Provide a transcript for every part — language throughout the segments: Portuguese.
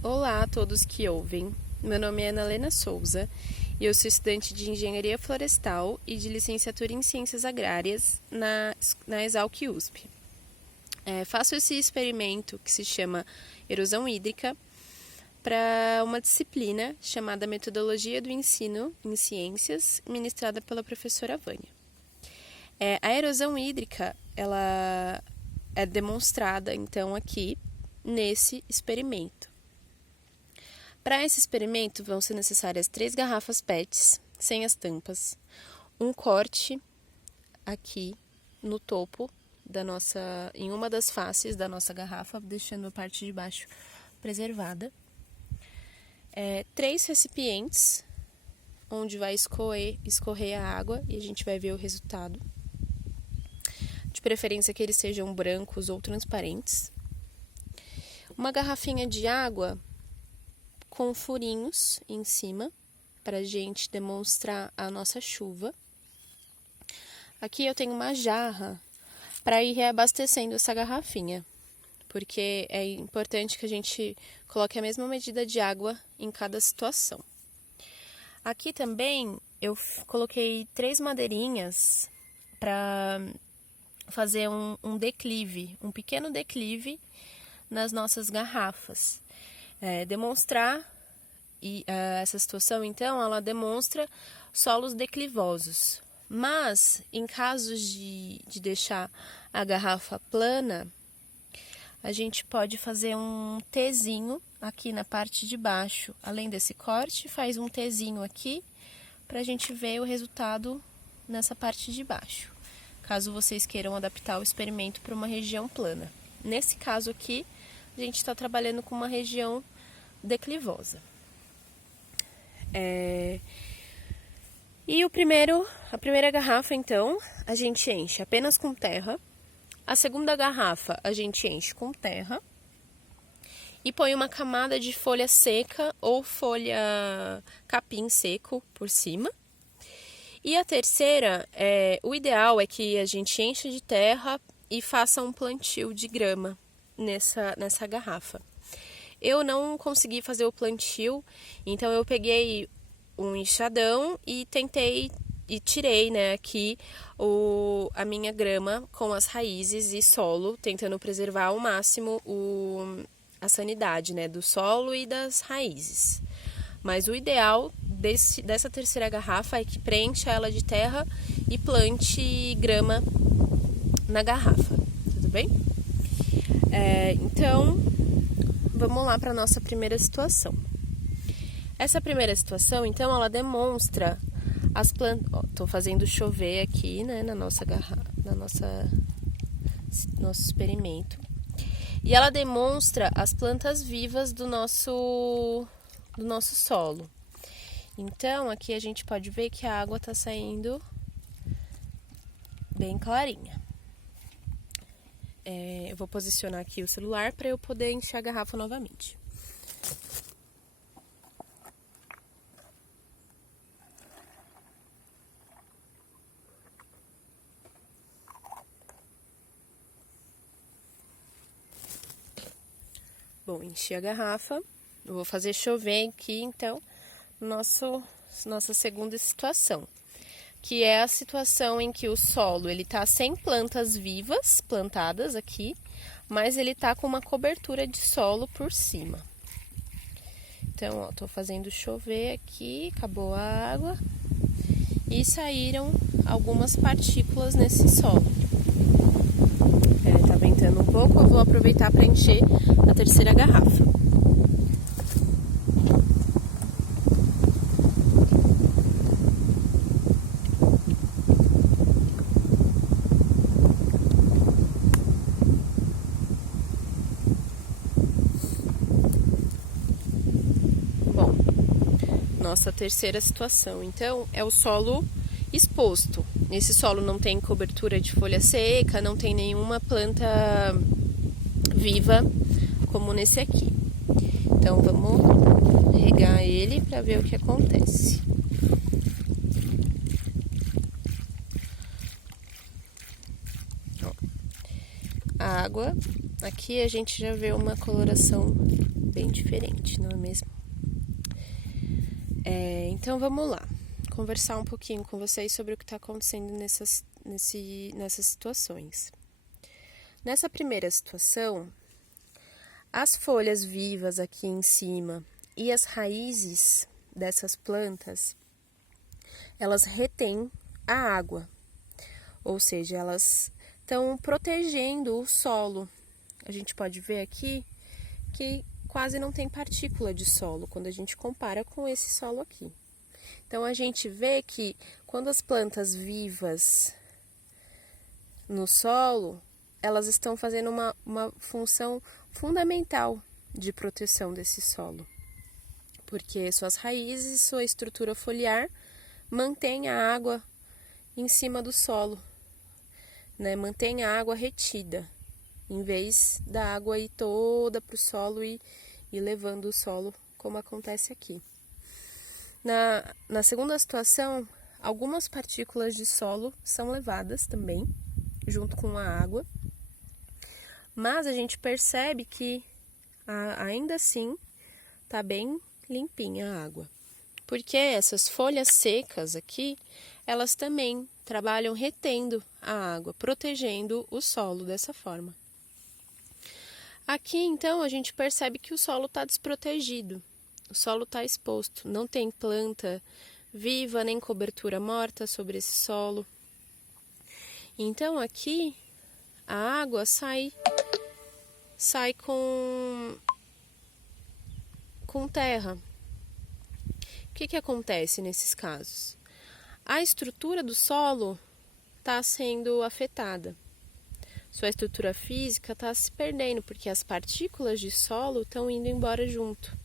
Olá a todos que ouvem. Meu nome é Ana Helena Souza e eu sou estudante de Engenharia Florestal e de Licenciatura em Ciências Agrárias na Exalc USP. Faço esse experimento que se chama erosão hídrica para uma disciplina chamada Metodologia do Ensino em Ciências, ministrada pela professora Vânia. A erosão hídrica ela é demonstrada, então, aqui nesse experimento. Para esse experimento, vão ser necessárias 3 garrafas PETs, sem as tampas, um corte aqui no topo em uma das faces da nossa garrafa, deixando a parte de baixo preservada. 3 recipientes, onde vai escorrer a água e a gente vai ver o resultado. De preferência que eles sejam brancos ou transparentes. Uma garrafinha de água com furinhos em cima, para a gente demonstrar a nossa chuva. Aqui eu tenho uma jarra para ir reabastecendo essa garrafinha, porque é importante que a gente coloque a mesma medida de água em cada situação. Aqui também eu coloquei 3 madeirinhas para fazer um declive, um pequeno declive nas nossas garrafas. Demonstrar essa situação, então, ela demonstra solos declivosos. Mas, em casos de deixar a garrafa plana, a gente pode fazer um Tzinho aqui na parte de baixo. Além desse corte, faz um Tzinho aqui para a gente ver o resultado nessa parte de baixo, caso vocês queiram adaptar o experimento para uma região plana. Nesse caso aqui, a gente está trabalhando com uma região declivosa. E a primeira garrafa, então, a gente enche apenas com terra. A segunda garrafa, a gente enche com terra. E põe uma camada de folha seca ou folha capim seco por cima. E a terceira, o ideal é que a gente encha de terra e faça um plantio de grama nessa garrafa. Eu não consegui fazer o plantio, então eu peguei um enxadão e tirei, aqui a minha grama com as raízes e solo, tentando preservar ao máximo a sanidade, do solo e das raízes. Mas o ideal dessa terceira garrafa é que preencha ela de terra e plante grama na garrafa, tudo bem? Então, vamos lá para a nossa primeira situação. Essa primeira situação, então, ela demonstra as plantas. Estou fazendo chover aqui, na nossa garrafa, nosso experimento. E ela demonstra as plantas vivas do nosso solo. Então, aqui a gente pode ver que a água está saindo bem clarinha. Eu vou posicionar aqui o celular para eu poder encher a garrafa novamente. Bom, enchi a garrafa. Eu vou fazer chover aqui, então, nossa segunda situação, que é a situação em que o solo ele tá sem plantas vivas plantadas aqui, mas ele tá com uma cobertura de solo por cima. Então, tô fazendo chover aqui, acabou a água e saíram algumas partículas nesse solo. Tá ventando um pouco, eu vou aproveitar para encher a terceira garrafa. Nossa terceira situação, então, é o solo exposto. Nesse solo não tem cobertura de folha seca, não tem nenhuma planta viva como nesse aqui. Então, vamos regar ele para ver o que acontece. A água, aqui a gente já vê uma coloração bem diferente, não é mesmo? Então vamos lá, conversar um pouquinho com vocês sobre o que está acontecendo nessas situações. Nessa primeira situação, as folhas vivas aqui em cima e as raízes dessas plantas, elas retêm a água, ou seja, elas estão protegendo o solo. A gente pode ver aqui que quase não tem partícula de solo quando a gente compara com esse solo aqui. Então a gente vê que quando as plantas vivas no solo, elas estão fazendo uma função fundamental de proteção desse solo, porque suas raízes e sua estrutura foliar mantêm a água em cima do solo, né? Mantém a água retida, em vez da água ir toda para o solo e levando o solo, como acontece aqui. Na segunda situação, algumas partículas de solo são levadas também, junto com a água, mas a gente percebe que ainda assim está bem limpinha a água, porque essas folhas secas aqui, elas também trabalham retendo a água, protegendo o solo dessa forma. Aqui, então, a gente percebe que o solo está desprotegido, o solo está exposto, não tem planta viva nem cobertura morta sobre esse solo. Então, aqui, a água sai com terra. O que acontece nesses casos? A estrutura do solo está sendo afetada. Sua estrutura física está se perdendo, porque as partículas de solo estão indo embora junto.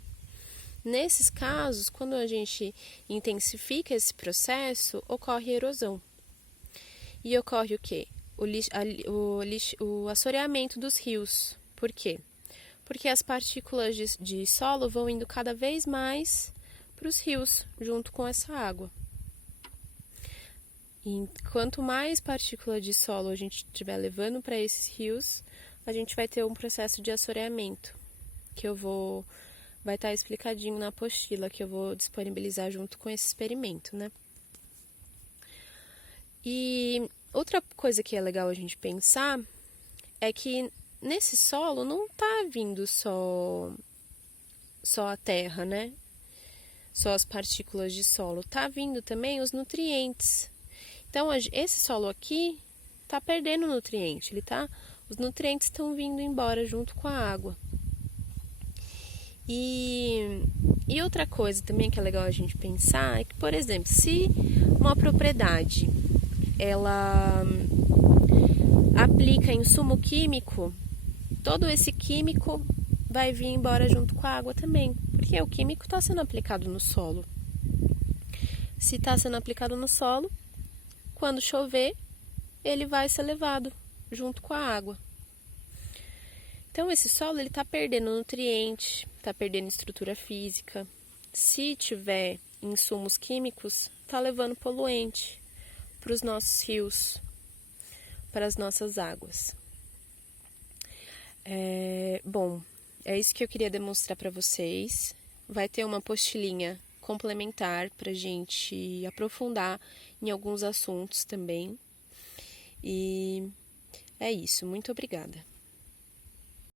Nesses casos, quando a gente intensifica esse processo, ocorre erosão. E ocorre o quê? O assoreamento dos rios. Por quê? Porque as partículas de solo vão indo cada vez mais para os rios, junto com essa água. E quanto mais partícula de solo a gente estiver levando para esses rios, a gente vai ter um processo de assoreamento, que vai estar explicadinho na apostila, que eu vou disponibilizar junto com esse experimento, né? E outra coisa que é legal a gente pensar é que nesse solo não está vindo só a terra, né? Só as partículas de solo, está vindo também os nutrientes. Então, esse solo aqui está perdendo nutriente, os nutrientes estão vindo embora junto com a água. E outra coisa também que é legal a gente pensar é que, por exemplo, se uma propriedade ela aplica insumo químico, todo esse químico vai vir embora junto com a água também, porque o químico está sendo aplicado no solo. Se está sendo aplicado no solo, quando chover, ele vai ser levado junto com a água. Então, esse solo está perdendo nutriente, está perdendo estrutura física. Se tiver insumos químicos, está levando poluente para os nossos rios, para as nossas águas. Bom, é isso que eu queria demonstrar para vocês. Vai ter uma apostilinha complementar para a gente aprofundar em alguns assuntos também. E é isso. Muito obrigada.